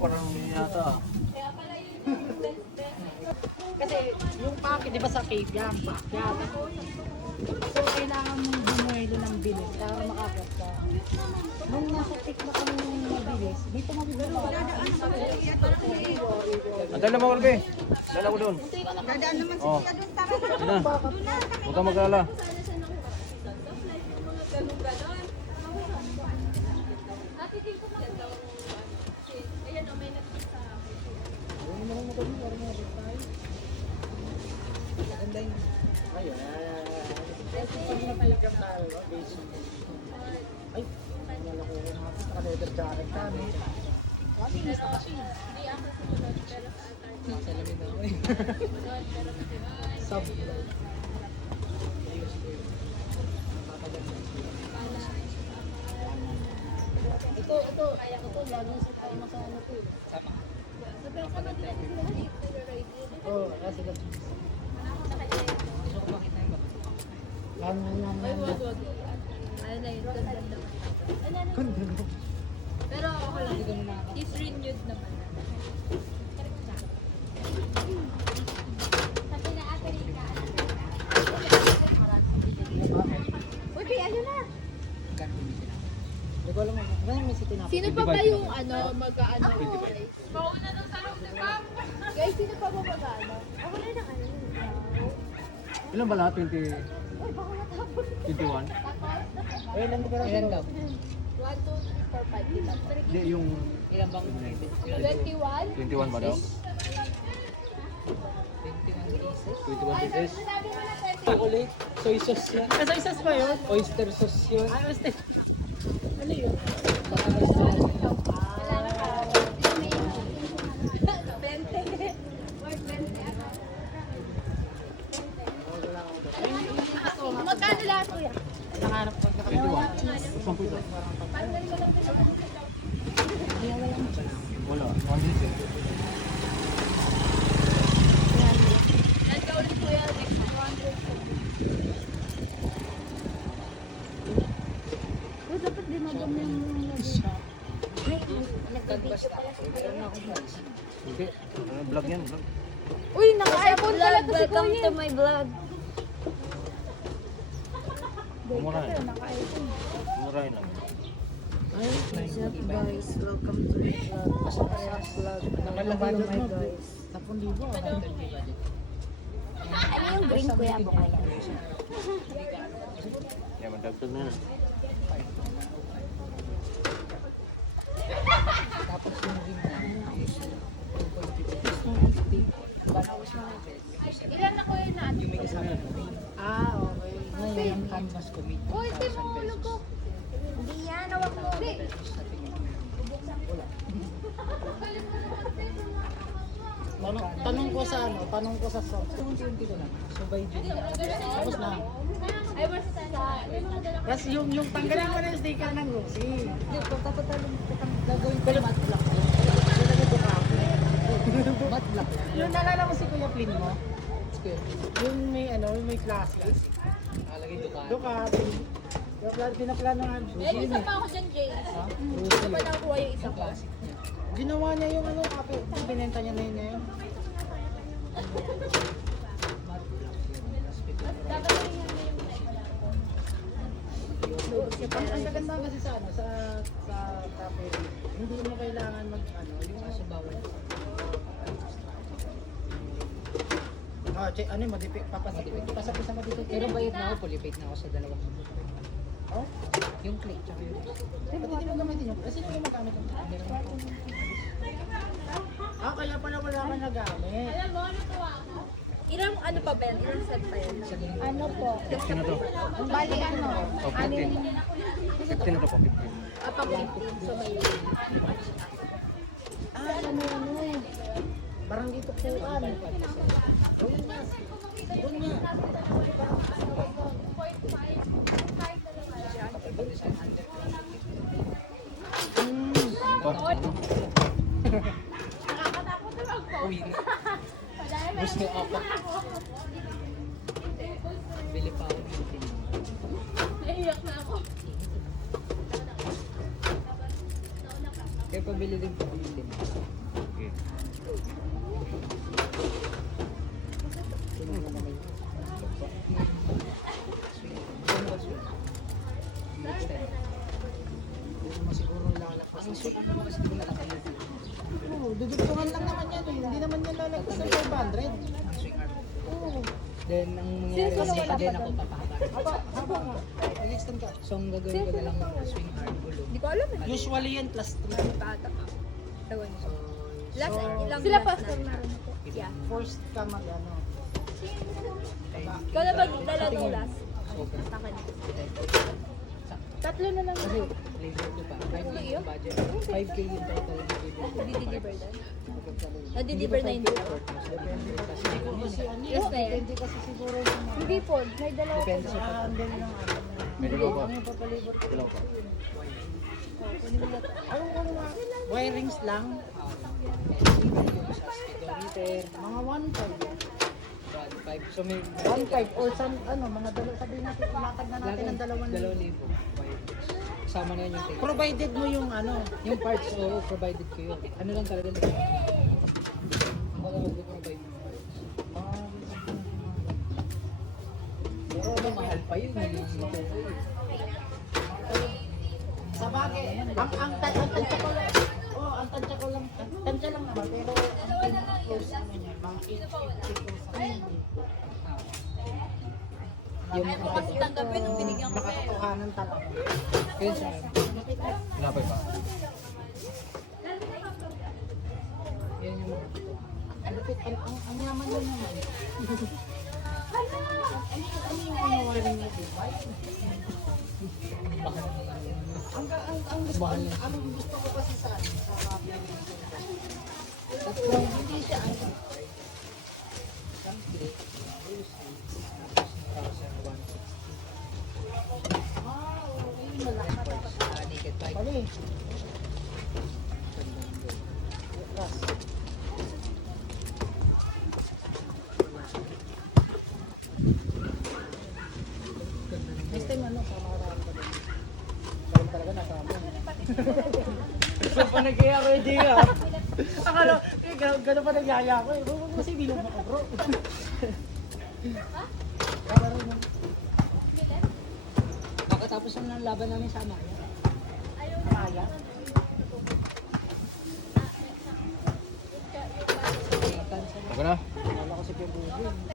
parang hindi yata. Kasi yung packet, di ba sa cave yan, packet. So, kailangan mong bumuelo ng bilis para makapot ka. Nung nasa pick na kami ng mabilis, may tumawid na ba? Ah, dala mo, Olga. Dala ko doon. Dadaan naman si Tia doon. Tara. Huwag kang mag-alala. Ay, wala ko yung hapon, naka-leather jacket ka, no? Nasa lamin na ako eh. Sub. Ito, ito, ito, lagi sa tayo sa ano to eh. Sama. Oo, kasi lang. Yan, yan, yan, yan. Ano na yun, ganda naman. No? Pero ako lang, is renewed naman. Na. Ano na Sino pa ba yung ano, mag-ano guys? Ilan ba lahat? 20... 21? Eh, nandito ka lang. Ilan daw? 1, 2, 3, 4, 5, diba? Hindi, yung 21? 21 ba daw? 21 pieces? Sabi mo na 20. Chocolate, soy sauce yan. Ah, soy sauce ba yun? Oyster sauce yun. Ah, oyster. Ano yun? Magkano lahat kuya? Nangarap ko ka. 21. Isang po ito. Wala. 100 Let's go ulit kuya. Next 200. Uy, dapat dinadam yung Hindi. Vlog yan, vlog. Uy, naka-iPhone pala to si Welcome to my vlog. Umurahin. Umurahin lang. What's up guys? Welcome to my vlog. Pasapayas vlog. Nakalabado mo, guys. 10,000. Ano yung green kuya mo kaya? Yan, madagdag na yan. Tapos yung ring na. Ilan na kuya na? Yung may kasama. Ah, okay. Ngayon, yung canvas ko, may Uy, di 2,000 mo pesos. Hindi yan, nawag mo. Tanong, tanong ko sa ano, tanong ko sa song. Unti-unti ko lang. So by June. Tapos na. Ay, mas sa Tapos yung, yung tanggalin ko na yung sticker ng Lucy. Hindi ko, tapatalong gagawin ko yung. Matte block. Yung nalala mo si Kuya Plin mo? Yung may ano, yung may classic. Nalagay Ducati. Ducati. Yung plan, pinaplanohan. May isa pa ako dyan, James. Isa pa nakuha yung isa ko. Ginawa niya yung ano, kape. Binenta niya na yun ngayon. Ang, ang gaganda kasi sa ano, sa sa cafe, hindi mo kailangan mag ano, yung sa bawal. Ah, che, ano yung madipik, papasapit, papasapit sa madipik. Pero bayad na ako, fully na ako sa dalawang Oh? Yung click, tsaka yung Ba't hindi mo gamitin yung, kasi hindi mo magamit yung Ah, kaya pala wala ka nagamit. Ilang ano pa yan? Ilang set pa yan? Ano po? 15 na to. Bali ano? Oh, 15. 15 na to po, 15. Ah, pang 15. So may Ah, ano ano eh. Parang dito Uy, gusto ako. Bili pa ako. Naiyak na ako. Kaya pabili din po. Okay. Ko. Oo, dudugtungan lang naman yan eh. Hindi naman yan lalagpas ng 500. Ang swing arm. Oo. Then, ang mangyayari kasi wala din ako papahaba. Aba, nga. Ka. So, ang gagawin ko na lang swing arm gulo. Hindi ko alam eh. Usually yan plus 3. Bata ka. So, niyo. Last, ilang Sila pastor na rin ito. Yeah. Forced ka mag ano. Ikaw na magdala ng last. Sa- Tatlo na lang. Ko pa. 5K yung budget. 5K yung total. Nadi-deliver na. Nadi-deliver na hindi. Ano Yes na Hindi po. May dalawa po. Depende sa ano. May dalawa. Dalawa. Ano? Wirings lang. speedometer, Mga 1.5. 1.5. So, may 1.5 or some, ano, mga dalawa, sabihin natin, ilakad na natin ng dalawang dalawang libo. Kasama na yun yung ticket. Provided mo yung ano, Yung parts, oo, provided ko yun. Ano lang talaga nila. Baka mag-provide yung parts. Pero ano, mahal pa yun. eh. sa bagay, ang, ang, ang, ang tansya ko lang, oh, ang tansya lang, naman, pero ang pinaka-close naman niya, mga 8 Yung Ayaw ko kasi tanggapin nung binigyan ko. Nakatotohanan talaga. Yun akin. Pinapay pa. Yan yung mga Ang lupit, ang, ang, ang yaman yun naman. Ano, ano yung ano wiring niya, di ba? yung Ang, ang, ang, gusto, ang, ang gusto ko kasi sa ano, hindi siya ano, something. ah, okay, malaki. Ah, naked bike. Bali, bukas. Next time ano, sama ka rin ka din. Parang talaga nasama. So, pa nagkaya ko yung Gia. Akala, eh, gano'n pa nagyaya ko eh. Huwag mo kasi bilog ako bro. Para rin Makatapos na ng laban namin sa Amaya. kaya. Okay na? Wala kasi pinag